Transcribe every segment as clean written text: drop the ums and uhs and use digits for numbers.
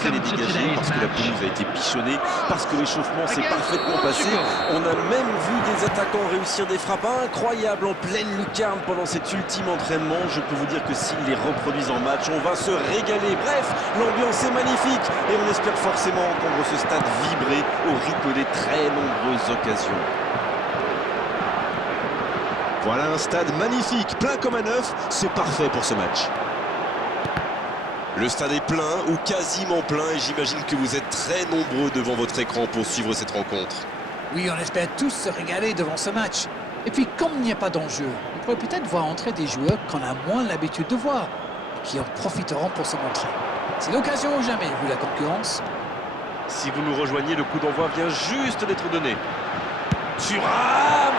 Très dégagé parce que la pelouse a été bichonnée, parce que l'échauffement s'est parfaitement passé. On a même vu des attaquants réussir des frappes incroyables en pleine lucarne pendant cet ultime entraînement. Je peux vous dire que s'ils les reproduisent en match, on va se régaler. Bref, l'ambiance est magnifique et on espère forcément entendre ce stade vibrer au rythme des très nombreuses occasions. Voilà un stade magnifique, plein comme un œuf, c'est parfait pour ce match. Le stade est plein ou quasiment plein et j'imagine que vous êtes très nombreux devant votre écran pour suivre cette rencontre. Oui, on espère tous se régaler devant ce match. Et puis, comme il n'y a pas d'enjeu, on pourrait peut-être voir entrer des joueurs qu'on a moins l'habitude de voir et qui en profiteront pour se montrer. C'est l'occasion ou jamais, vu la concurrence. Si vous nous rejoignez, le coup d'envoi vient juste d'être donné. Thuram!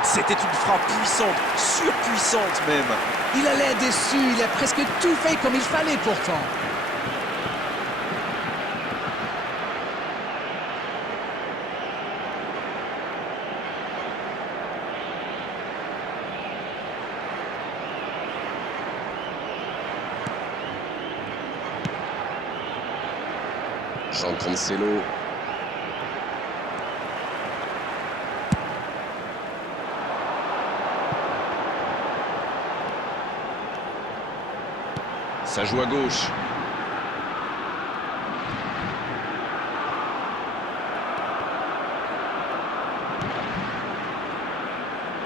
C'était une frappe puissante, surpuissante même. Il a l'air déçu, il a presque tout fait comme il fallait pourtant. Jean Cancelo. Ça joue à gauche.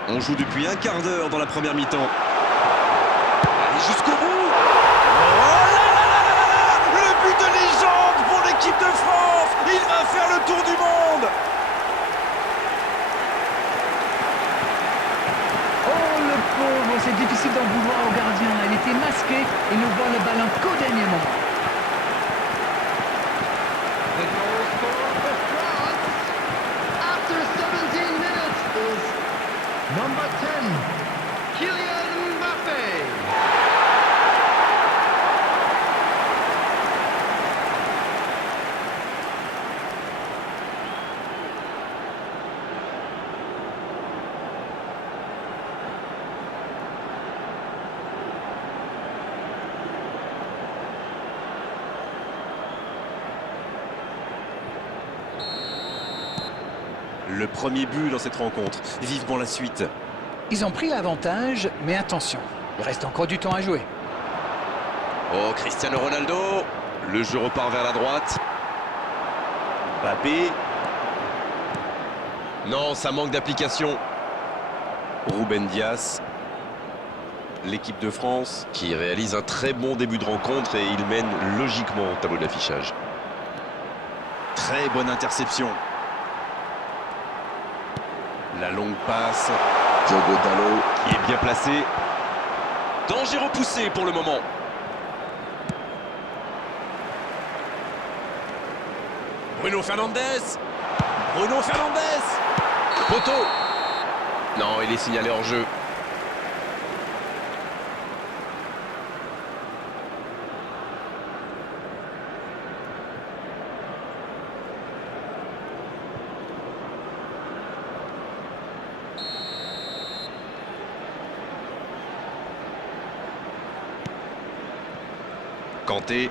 On joue depuis un quart d'heure dans la première mi-temps. Allez jusqu'au bout. Oh là là là là là, le but de légende pour l'équipe de France. Il va faire le tour du monde. Oh le pauvre, c'est difficile d'en vouloir au gardien. Il était masqué et ne voit le ballon qu'au dernier moment. The goal scorer for France after 17 minutes is number 10, Kylian Mbappé. Le premier but dans cette rencontre. Vivement la suite. Ils ont pris l'avantage, mais attention, il reste encore du temps à jouer. Oh, Cristiano Ronaldo. Le jeu repart vers la droite. Mbappé. Non, ça manque d'application. Ruben Dias. L'équipe de France qui réalise un très bon début de rencontre et il mène logiquement au tableau d'affichage. Très bonne interception. La longue passe. Diogo Dalot. Qui est bien placé. Danger repoussé pour le moment. Bruno Fernandes. Bruno Fernandes. Poteau. Non, il est signalé hors jeu. Kanté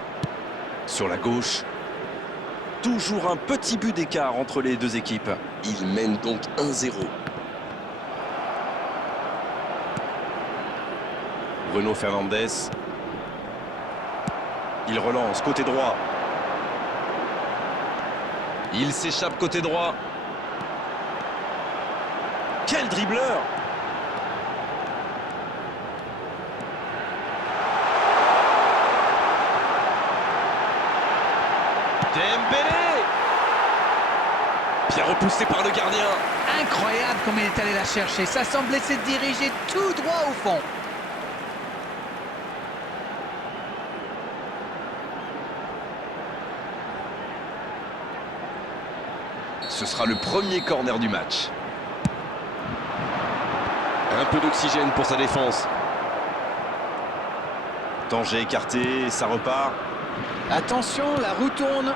sur la gauche. Toujours un petit but d'écart entre les deux équipes. Il mène donc 1-0. Bruno Fernandes. Il relance côté droit. Il s'échappe côté droit. Quel dribbleur! Dembélé! Bien repoussé par le gardien. Incroyable comme il est allé la chercher. Ça semblait se diriger tout droit au fond. Ce sera le premier corner du match. Un peu d'oxygène pour sa défense. Danger écarté, ça repart. Attention, la roue tourne.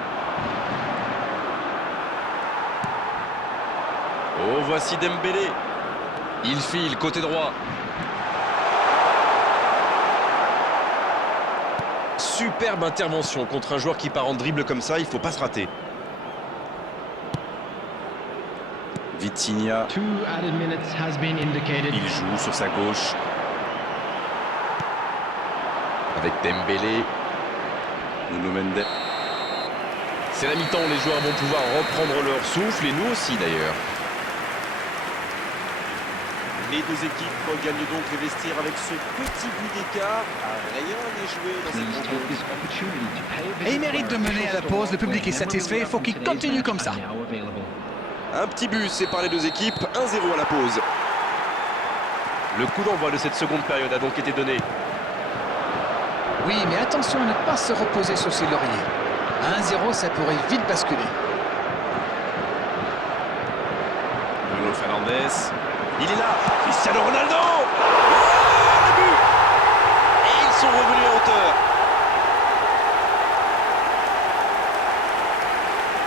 Oh, voici Dembélé. Il file côté droit. superbe intervention contre un joueur qui part en dribble comme ça, il faut pas se rater. Vitinha, 2 added minutes has been indicated. il joue sur sa gauche. Avec Dembélé. Nuno Mendes. C'est la mi-temps, les joueurs vont pouvoir reprendre leur souffle et nous aussi d'ailleurs. Les deux équipes regagnent donc les vestiaires avec ce petit but d'écart. Rien n'est joué dans cette rencontre. Et il mérite de mener à la pause, le public est satisfait, il faut qu'il continue comme ça. Un petit but sépare les deux équipes, 1-0 à la pause. Le coup d'envoi de cette seconde période a donc été donné. Oui, mais attention à ne pas se reposer sur ses lauriers. À 1-0, ça pourrait vite basculer. Bruno Fernandes. Il est là, Cristiano Ronaldo. Oh, le but. Et ils sont revenus à hauteur.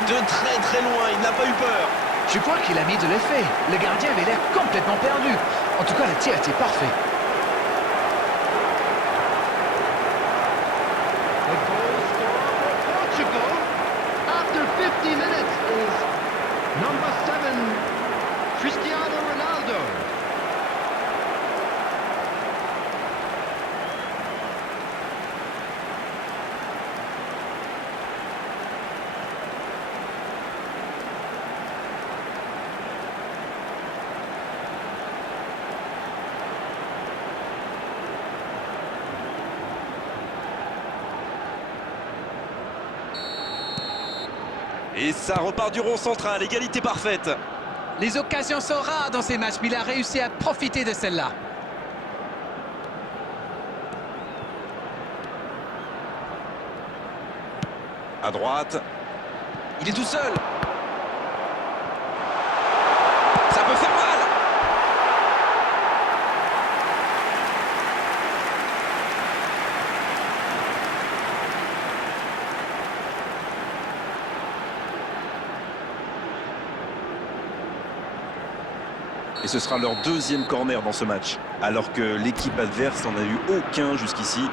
De très loin, il n'a pas eu peur. Je crois qu'il a mis de l'effet. Le gardien avait l'air complètement perdu. En tout cas, le tir était parfait. The goal scorer for Portugal after 50 minutes is number 7, Cristiano Ronaldo. Et ça repart du rond central, égalité parfaite. Les occasions sont rares dans ces matchs, mais il a réussi à profiter de celle-là. À droite. Il est tout seul. Ça peut faire mal. Et ce sera leur deuxième corner dans ce match, alors que l'équipe adverse n'en a eu aucun jusqu'ici.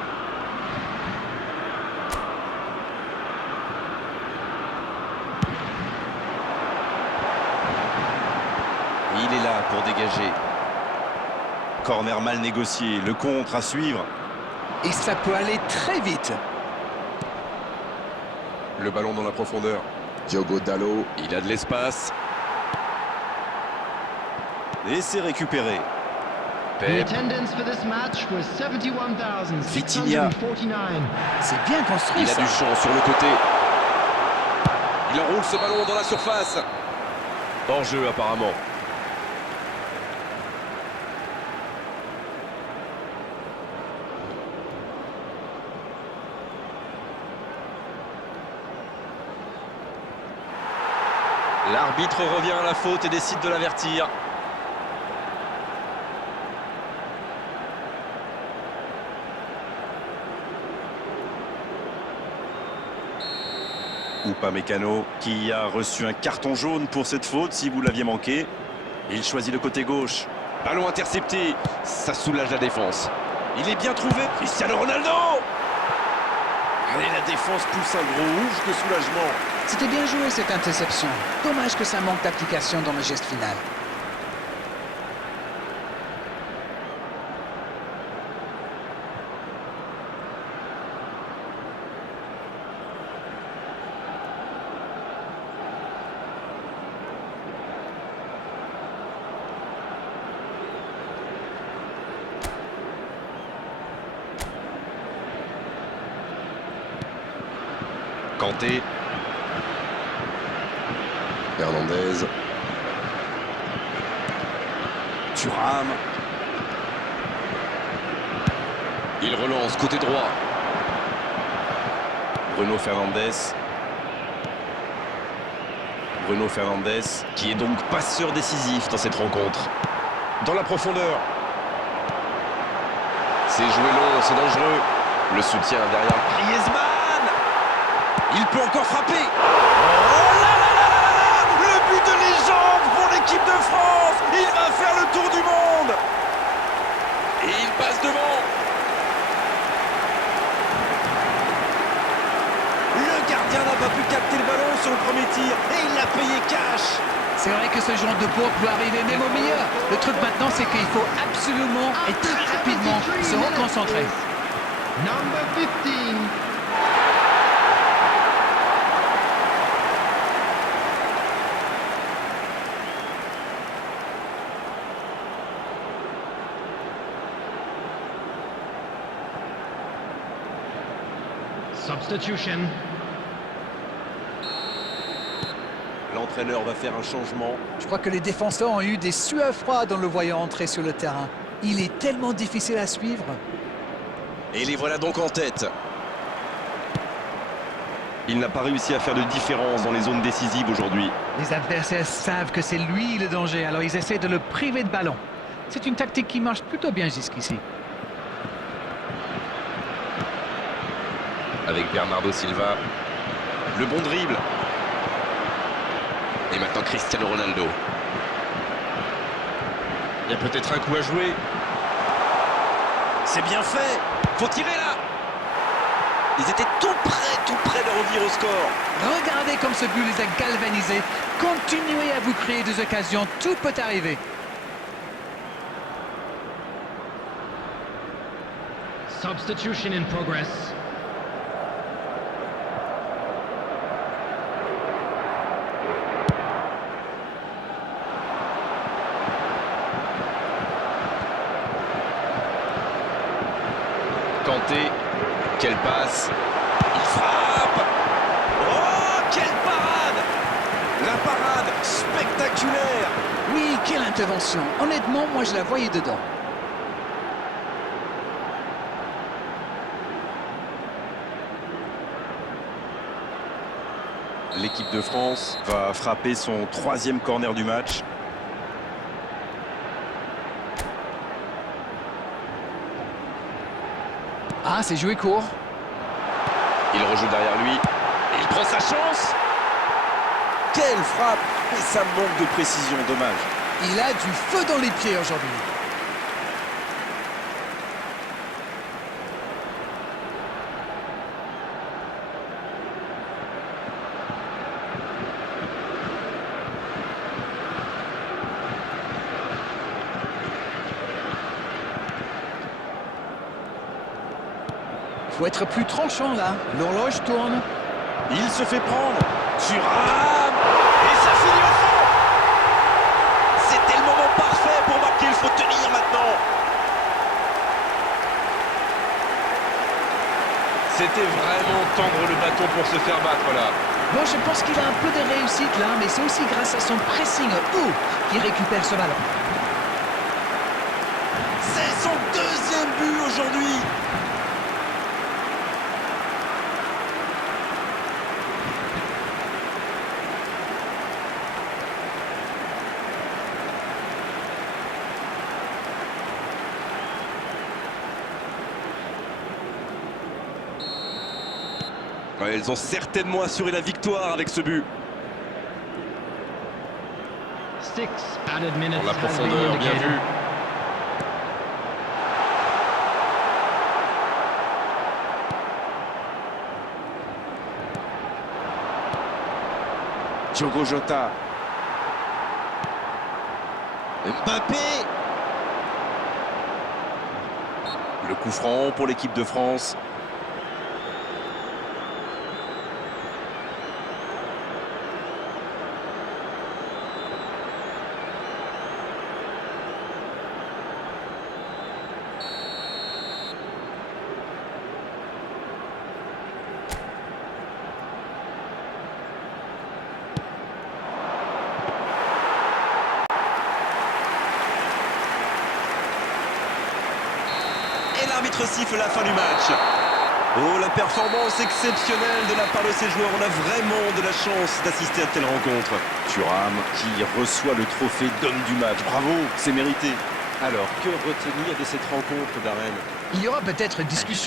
Il est là pour dégager. Corner mal négocié, le contre à suivre. Et ça peut aller très vite. Le ballon dans la profondeur. Diogo Dalot. Il a de l'espace. Et c'est récupéré. The attendance for this match was 71,649. C'est bien construit, Il a ça. du champ sur le côté. Il enroule ce ballon dans la surface. Hors jeu apparemment. L'arbitre revient à la faute et décide de l'avertir. Upamecano qui a reçu un carton jaune pour cette faute si vous l'aviez manqué. Il choisit le côté gauche. Ballon intercepté, ça soulage la défense. Il est bien trouvé, Cristiano Ronaldo. Allez, la défense pousse un gros ouf de soulagement. C'était bien joué cette interception. Dommage que ça manque d'application dans le geste final. Kanté. Fernandez. Thuram. Il relance côté droit. Bruno Fernandes. Bruno Fernandes qui est donc passeur décisif dans cette rencontre. Dans la profondeur. C'est joué long, c'est dangereux. Le soutien derrière Griezmann. Il peut encore frapper. Oh là là là là là. Le but de légende pour l'équipe de France. Il va faire le tour du monde. Et il passe devant. gardien n'a pas pu capter le ballon sur le premier tir et il l'a payé cash. C'est vrai que ce genre de bourre peut arriver même au meilleur. Le truc maintenant, c'est qu'il faut absolument et très rapidement se reconcentrer. Number 15. Substitution. L'entraîneur va faire un changement. Je crois que les défenseurs ont eu des sueurs froides en le voyant entrer sur le terrain. Il est tellement difficile à suivre. Et les voilà donc en tête. Il n'a pas réussi à faire de différence dans les zones décisives aujourd'hui. Les adversaires savent que c'est lui le danger, alors ils essaient de le priver de ballon. C'est une tactique qui marche plutôt bien jusqu'ici. Avec Bernardo Silva. Le bon dribble. Et maintenant Cristiano Ronaldo. Il y a peut-être un coup à jouer. C'est bien fait. Faut tirer là. Ils étaient tout près de revenir au score. Regardez comme ce but les a galvanisés. Continuez à vous créer des occasions, tout peut arriver. Substitution in progress. Kanté, quelle passe. Il frappe. Oh, quelle parade. La parade spectaculaire. Oui, quelle intervention. Honnêtement, moi je la voyais dedans. L'équipe de France va frapper son 3e corner du match. Ah, c'est joué court. Il rejoue derrière lui. Et il prend sa chance. Quelle frappe. Et ça manque de précision, dommage. Il a du feu dans les pieds aujourd'hui. Il faut être plus tranchant là. L'horloge tourne. Il se fait prendre. Thuram. Et ça finit au fond. C'était le moment parfait pour marquer. Il faut tenir maintenant. C'était vraiment tendre le bâton pour se faire battre là. Bon, je pense qu'il a un peu de réussite là, mais c'est aussi grâce à son pressing haut qu'il récupère ce ballon. C'est son 2e but aujourd'hui. Ouais, ils ont certainement assuré la victoire avec ce but. 6 added minutes. Dans la has been profondeur, bien indicated. vu. Diogo Jota. Mbappé. Le coup franc pour l'équipe de France. Et l'arbitre siffle la fin du match. Oh, la performance exceptionnelle de la part de ces joueurs. On a vraiment de la chance d'assister à telle rencontre. Thuram qui reçoit le trophée d'homme du match. Bravo, c'est mérité. Alors, que retenir de cette rencontre, Darren? Il y aura peut-être discussion.